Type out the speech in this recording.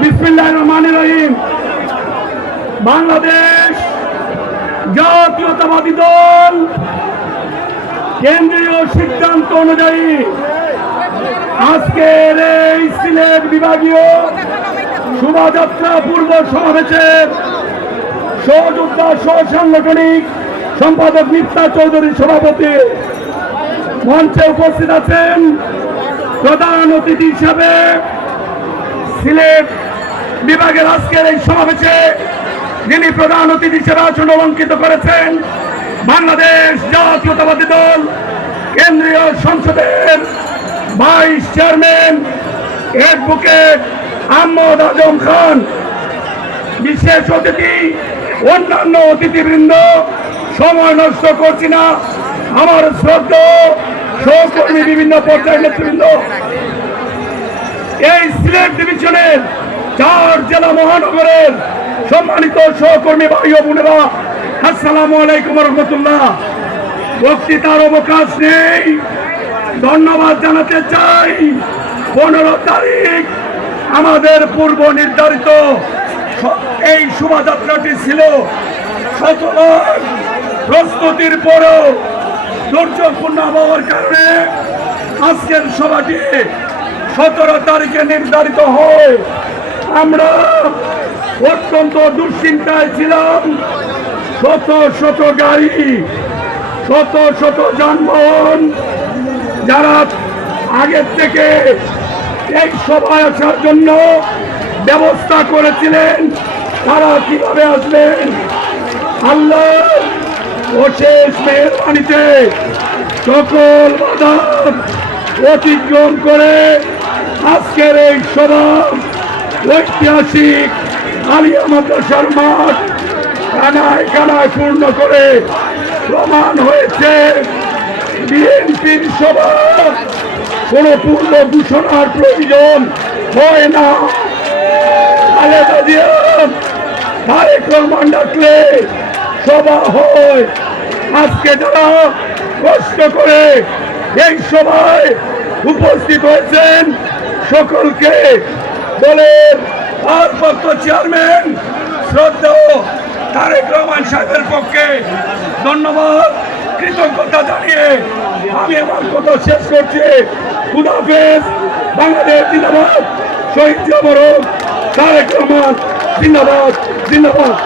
বিসমিল্লাহির রহমানির রহিম। বাংলাদেশ জাতীয়তাবাদী দল কেন্দ্রীয় সিদ্ধান্ত অনুযায়ী আজকের এই সিলেট বিভাগীয় শোভাযাত্রা পূর্ব সমাবেশের সহযোদ্ধা সহ সাংগঠনিক সম্পাদক মিফতা চৌধুরী সভাপতি, মঞ্চে উপস্থিত আছেন প্রধান অতিথি হিসাবে সিলেট বিভাগের আজকের এই সমাবেশে যিনি প্রধান অতিথি হিসেবে আসন অলঙ্কিত করেছেন বাংলাদেশ জাতীয়তাবাদী দল কেন্দ্রীয় সংসদের vice chairman advocate Ahmad Azam Khan, বিশেষ অতিথি, অন্যান্য অতিথিবৃন্দ, সময় নষ্ট করছি না, আমার শ্রদ্ধা সহকর্মী, বিভিন্ন পর্যায়ের নেতৃবৃন্দ, এই সিলেট ডিভিশনের 4 জেলা মহানগরের সম্মানিত সহকর্মী ভাই ও বোনেরা, আসসালামু আলাইকুম রহমতুল্লাহ। বক্তৃতার অবকাশ নেই, ধন্যবাদ জানাতে চাই। 15 তারিখ আমাদের পূর্ব নির্ধারিত এই শোভাযাত্রাটি ছিল। শতভাগ প্রস্তুতির পরেও দুর্যোগপূর্ণ আবহাওয়ার কারণে আজকের সভাটি 17 তারিখে নির্ধারিত হয়। আমরা অত্যন্ত দুশ্চিন্তায় ছিলাম। শত শত গাড়ি, শত শত যানবাহন যারা আগের থেকে এই সভায় আসার জন্য ব্যবস্থা করেছিলেন, তারা কিভাবে আসবেন? আল্লাহ অশেষ মেহেরবানিতে সকল বাধা অতিক্রম করে আজকের এই সভা ঐতিহাসিক আলিয়া মাদ্রাসার মাঠ কানায় কানায় পূর্ণ করে প্রমাণ হয়েছে বিএনপির সভা কোনো পূর্ণ ঘোষণার প্রয়োজন হয় না। খালেদা জিয়া, তারেক রহমান ডাকলে সভা হয়। আজকে যারা কষ্ট করে এই সভায় উপস্থিত হয়েছেন সকলকে দলের ভারপ্রাপ্ত চেয়ারম্যান শ্রদ্ধা তারেক রহমান সাহেবের পক্ষে ধন্যবাদ, কৃতজ্ঞতা জানিয়ে আমি আমার কথা শেষ করছি। খুদা হাফেজ। বাংলাদেশ জিন্দাবাদ। শহীদ জিয়া মরণ। তারেক রহমান জিন্দাবাদ, জিন্দাবাদ।